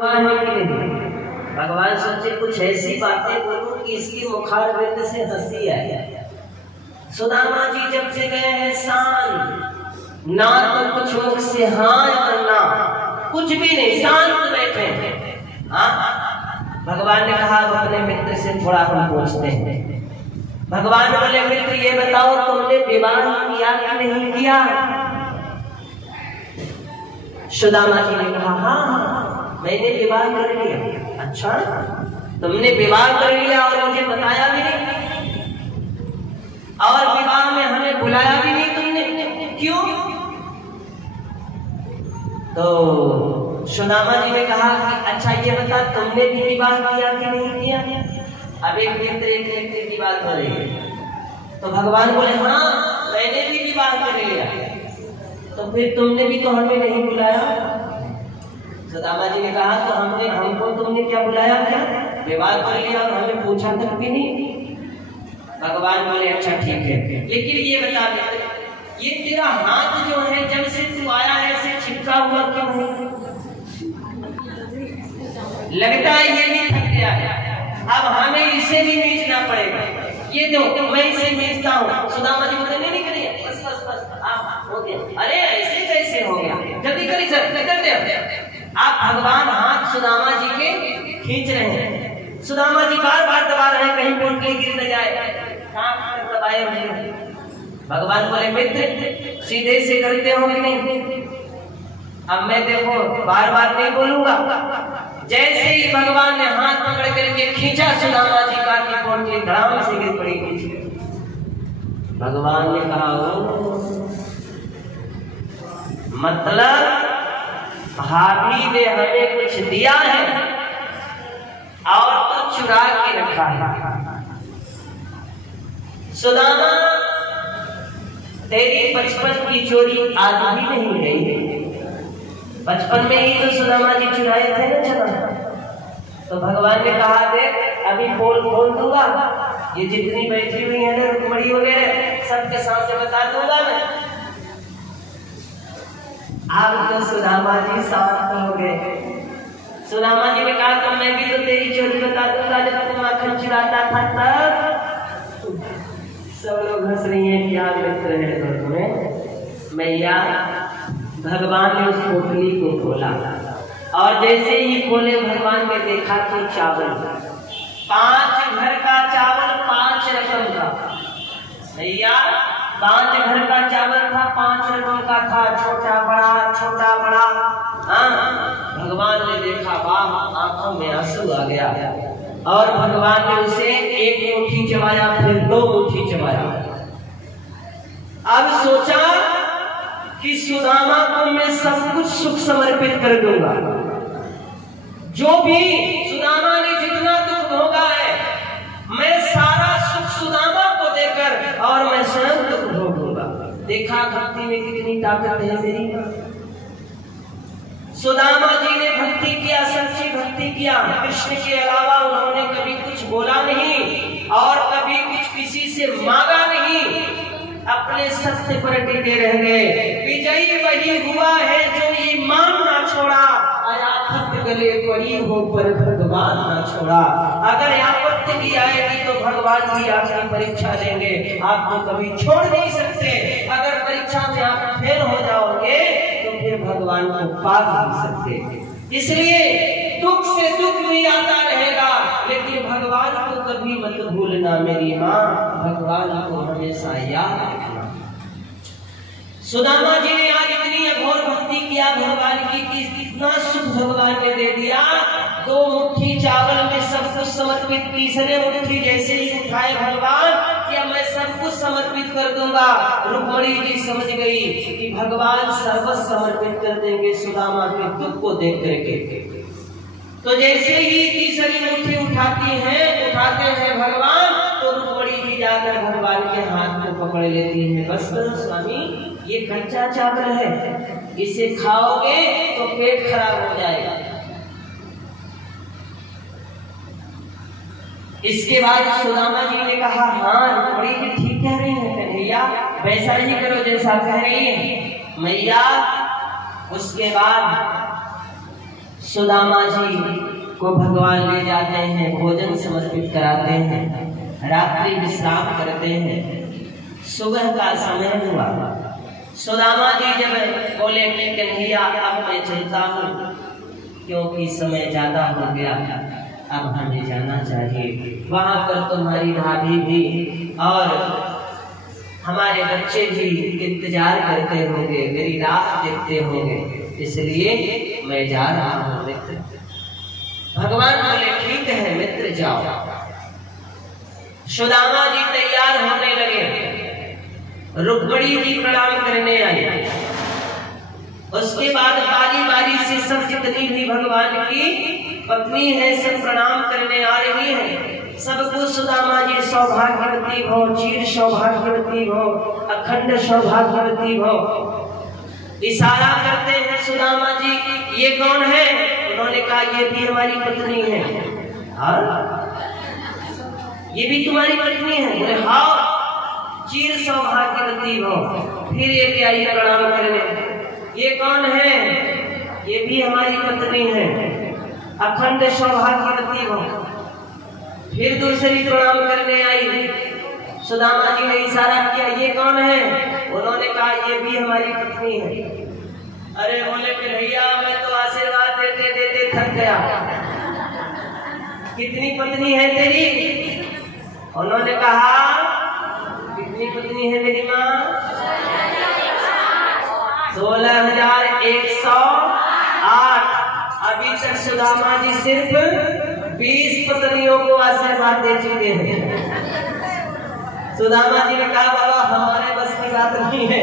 भगवान सोचे कुछ ऐसी बातें बोलूं कि इसकी मुखारबिंद से हंसी आए। सुदामा जी जब से गए हैं शांत, ना तो कुछ मुख से हाँ और ना कुछ भी नहीं, शांत बैठे हैं। हाँ, भगवान ने कहा अपने मित्र से थोड़ा हम पूछते हैं। भगवान बोले मित्र ये बताओ तुमने विवाह किया कि नहीं किया? सुदामा जी ने कहा हाँ मैंने विवाह कर लिया। अच्छा, तुमने विवाह कर लिया और मुझे बताया भी नहीं, और विवाह में हमें बुलाया भी नहीं तुमने, क्यों? तो सुदामा जी ने कहा कि अच्छा ये बता तुमने भी विवाह किया कि नहीं किया? अब एक मित्र की बात हो रही है। तो भगवान बोले हाँ मैंने भी विवाह कर लिया। तो फिर तुमने भी तो हमें नहीं बुलाया। सुदामा जी ने कहा तो हमको तुमने क्या बुलाया? क्या विवाह कर लिया और हमें पूछा तक भी नहीं। भगवान बोले अच्छा ठीक है, लेकिन ये बता दे ये तेरा हाथ जो है जब से तू आया है ऐसे चिपका हुआ क्यों है? लगता है ये भी थक गया है, अब हमें इसे भी बेचना पड़ेगा। ये दो मैं इसे बेचता हूँ। सुदामा जी बोले नहीं करिए, बस बस बस आप हो गया। अरे ऐसे कैसे हो गया, जल्दी करिए सर, करते आप। भगवान हाथ सुदामा जी के खींच रहे हैं। सुदामा जी बार बार दबा रहे हैं कहीं पोटली गिर न जाए, दबाए हुए। भगवान बोले मित्र सीधे से करते हो कि नहीं? अब मैं देखो बार बार नहीं बोलूंगा। जैसे ही भगवान ने हाथ पकड़ करके खींचा सुदामा जी का की पोटली धड़ाम से गिर पड़ी नीचे। भगवान ने कहा मतलब भाभी ने हमें कुछ दिया है और तो चुरा के रखा है। सुदामा तेरी बचपन की चोरी आज भी नहीं गई। बचपन में ही तो सुदामा जी चुराए थे ना चला। तो भगवान ने कहा देख अभी पोल खोल दूंगा, ये जितनी बैठी हुई है ना रुक्मणी वगैरह सबके सामने बता दूंगा मैं। अब तो सुदामा जी शांत हो गए। सुदामा जी ने कहा तो मैं भी तो तेरी चोरी बता दूंगा जब तुम माखन चुराता था तब। सब लोग हंस रही हैं क्या मित्र है तो तुम्हें। मैया भगवान ने उस पोटली को खोला और जैसे ही खोले भगवान ने देखा कि चावल 5 घर का चावल 5 रकम का। भैया 5 घर का चावल था, 5 रकम का था, छोटा बड़ा। हाँ, भगवान ने देखा वाह, आंखों में आंसू आ गया और भगवान ने उसे 1 मुट्ठी चबाया, फिर 2 मुट्ठी चबाया। अब सोचा कि सुदामा को मैं सब कुछ सुख समर्पित कर दूंगा। जो भी सुदामा ने जितना दुख भोगा है मैं सारा सुख सुदामा को देकर और मैं स्वयं दुख भोगूंगा। देखा भक्ति में कितनी ताकत है मेरी। सुदामा जी ने भक्ति किया, सच्ची भक्ति किया। कृष्ण के अलावा उन्होंने कभी कुछ बोला नहीं और कभी कुछ किसी से मांगा नहीं, अपने सत्य पर टिके रह गए। विजयी वही हुआ है जो ईमान ना छोड़ा, आफत गले पड़ी हो पर भगवान ना छोड़ा। अगर आपत्ति भी आएगी तो भगवान भी आपकी परीक्षा लेंगे, आपको कभी छोड़ नहीं सकते। अगर परीक्षा में आप फेल हो जाओगे तो फिर भगवान को पा नहीं सकते। इसलिए दुख से दुख भी आता रहेगा, लेकिन भगवान को कभी मत भूलना मेरी माँ, भगवान को हमेशा याद रखना। सुदामा जी ने आज इतनी अघोर भक्ति किया भगवान की कि इतना सुख भगवान ने दे दिया। 2 मुट्ठी चावल में सब कुछ समर्पित, तीसरे मुट्ठी जैसे ही उठाए भगवान कि मैं सब कुछ समर्पित कर दूंगा। रुक्मणी जी समझ गई कि भगवान सर्वस्व समर्पित कर देंगे सुदामा के दुख को देख करके। तो जैसे ही तीसरी मुट्ठी उठाते हैं भगवान, तो रुक्मणी जी जाकर भगवान के हाथ को पकड़ लेती है। बस करो स्वामी, ये कच्चा चावल है, इसे खाओगे तो पेट खराब हो जाएगा। इसके बाद सुदामा जी ने कहा हाँ रुक्मणी जी ठीक कह रही है कन्हैया, वैसा ही करो जैसा कह रही है मैया। उसके बाद सुदामा जी को भगवान ले जाते हैं, भोजन समर्पित कराते हैं, रात्रि विश्राम करते हैं। सुबह का समय हुआ, सुदामा जी जब बोले कि कन्हैया अब मैं चलता हूँ क्योंकि समय ज्यादा हो गया, अब हमें जाना चाहिए। वहां पर तुम्हारी भाभी भी और हमारे बच्चे भी इंतजार करते होंगे, मेरी राह देखते होंगे, इसलिए मैं जा रहा हूँ मित्र। भगवान बोले ठीक है मित्र जाओ। सुदामा जी तैयार होने लगे, रुक्मणी जी प्रणाम करने आई। उसके बाद बारी बारी से सब जितनी भी भगवान की पत्नी है सब प्रणाम करने आ रही है। सबको सुदामा जी सौभाग्यवती भो, चीर सौभाग्यवती भो, अखंड सौभाग्यवती भो। इशारा करते हैं सुदामा जी, ये कौन है? उन्होंने कहा ये भी हमारी पत्नी है। ये भी तुम्हारी पत्नी है? बोले हाँ। चीर सौभाग्यवती भो। फिर एक आई प्रणाम करने, ये कौन है? ये भी हमारी पत्नी है, अखंड सौभाग्यवती हो। फिर दूसरी प्रणाम करने आई, सुदामा जी ने इशारा किया, ये कौन है? उन्होंने कहा ये भी हमारी पत्नी है। अरे बोले कि भैया मैं तो आशीर्वाद देते देते थक गया, कितनी पत्नी है तेरी? उन्होंने कहा कितनी पत्नी है मेरी माँ? 16,108। अभी तक सुदामा जी सिर्फ 20 पत्नियों को आशीर्वाद दे चुके हैं। सुदामा जी ने कहा बाबा हमारे बस की बात नहीं है,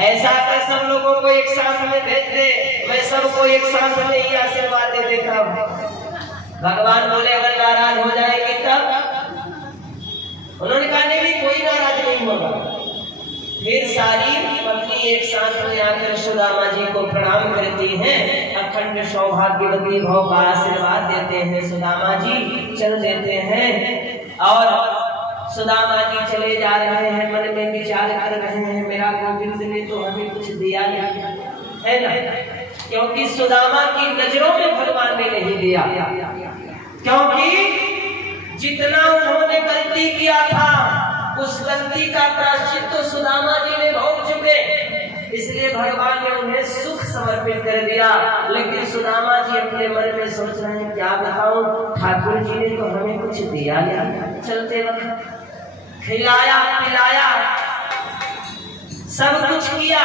ऐसा कर सब लोगों को एक साथ में भेज दे, मैं सबको एक साथ में ही आशीर्वाद दे देता हूँ। भगवान बोले अगर नाराज हो जाएंगे तब? उन्होंने कहा नहीं कोई नाराज नहीं होगा। फिर सारी पत्नी एक साथ में आकर सुदामा जी को प्रणाम करती हैं, अखंड सौभाग्यवती भव का आशीर्वाद देते हैं। सुदामा जी चल देते हैं और सुदामा जी चले जा रहे हैं, मन में विचार कर रहे हैं मेरा गोविंद ने तो हमें कुछ दिया नहीं है ना, क्योंकि सुदामा की नजरों में भगवान ने नहीं दिया, क्योंकि जितना उन्होंने गलती किया था उस गलती का प्रायश्चित तो सुदामा जी ने भोग चुके, इसलिए भगवान ने उन्हें सुख समर्पित कर दिया। लेकिन सुदामा जी अपने मन में सोच रहे हैं क्या बताऊं, ठाकुर जी ने तो हमें कुछ दिया नहीं, चलते वक्त खिलाया पिलाया सब कुछ किया,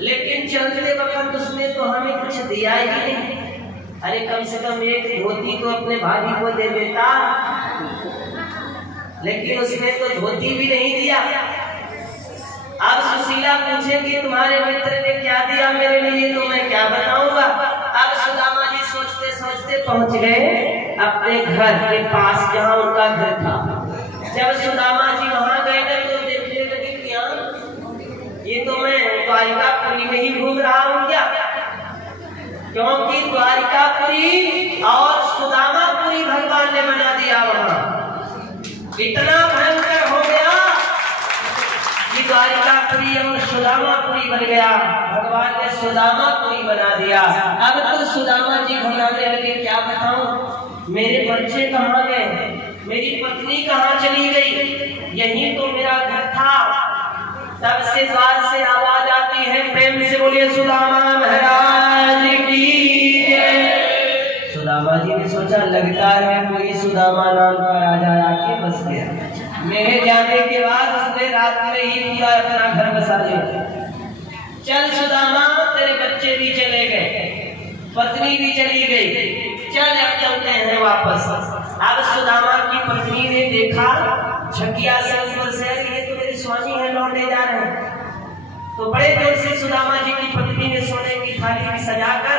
लेकिन चलते वक्त उसने तो हमें कुछ दिया ही नहीं। अरे कम से कम एक धोती तो अपने भाभी को दे देता, लेकिन उसने तो धोती भी नहीं दिया। अब सुशीला पूछेगी तुम्हारे मित्र ने क्या दिया मेरे लिए, तो मैं क्या बताऊंगा। अब सुदामा जी सोचते सोचते पहुंच गए अपने घर के पास जहां उनका घर था। जब सुदामा जी वहां गए तो देखने लगे क्या ये तो मैं द्वारिकापुरी में ही घूम रहा हूँ क्या, क्योंकि द्वारिकापुरी और सुदामापुरी भगवान ने बना दिया। वहां इतना भयंकर हो गया कि द्वारिकापुरी और सुदामापुरी बन गया, भगवान ने सुदामापुरी बना दिया। अब तो सुदामा जी घबराने लगे क्या बताऊं, मेरे बच्चे कहाँ गए, मेरी पत्नी कहाँ चली गई, यही तो मेरा घर था। तब से द्वार से आवाज आती है, प्रेम से बोलिए सुदामा महाराज की। सुदामा जी ने सोचा लगता है कोई सुदामा नाम का राजा आके बस गया, मेरे जाने के बाद उसने रात में ही पूरा अपना घर बसा लिया। चल सुदामा तेरे बच्चे भी चले गए, पत्नी भी चली गई, चल अब चलते हैं वापस। अब सुदामा की पत्नी ने देखा झकिया से ऊपर से, ये तो मेरे स्वामी है लौटे जा रहे हैं, तो बड़े जोर से सुदामा जी की पत्नी ने सोने की थाली भी सजाकर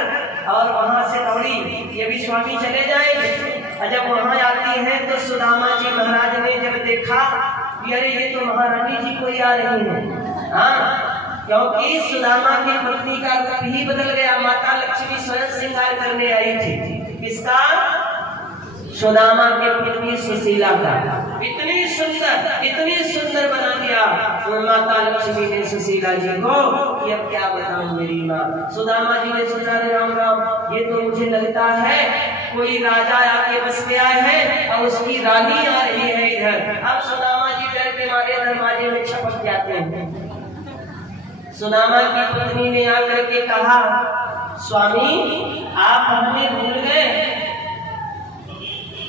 और वहां से दौड़ी, ये भी स्वामी चले जाएंगे। जब वहां आती है तो सुदामा जी महाराज ने जब देखा कि अरे ये तो महारानी जी कोई आ रही है, हाँ, क्योंकि सुदामा की पत्नी का रूप ही बदल गया। माता लक्ष्मी स्वयं श्रृंगार करने आई थी, किसका? सुदामा के पत्नी सुशीला का इतनी सुंदर बना दिया माता लक्ष्मी ने सुशीला जी को कि अब क्या बताऊं मेरी माँ। सुदामा जी ने सोचा राम राम, ये तो मुझे लगता है कोई राजा आके बस गया है और उसकी रानी आ रही है इधर। अब सुदामा जी डर के मारे दरवाजे में छपक जाते हैं। सुदामा की पत्नी ने आकर के कहा, स्वामी आप हमें भूल गए।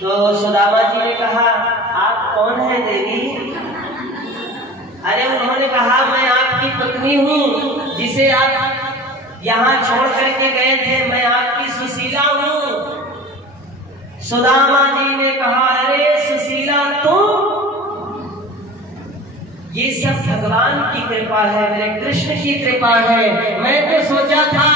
तो सुदामा जी ने कहा, आप कौन है देवी? अरे उन्होंने कहा, मैं आपकी पत्नी हूँ जिसे आप यहाँ छोड़ करके गए थे, मैं आपकी सुशीला हूँ। सुदामा जी ने कहा, अरे सुशीला तुम? ये सब भगवान की कृपा है, मेरे कृष्ण की कृपा है। मैं तो सोचा था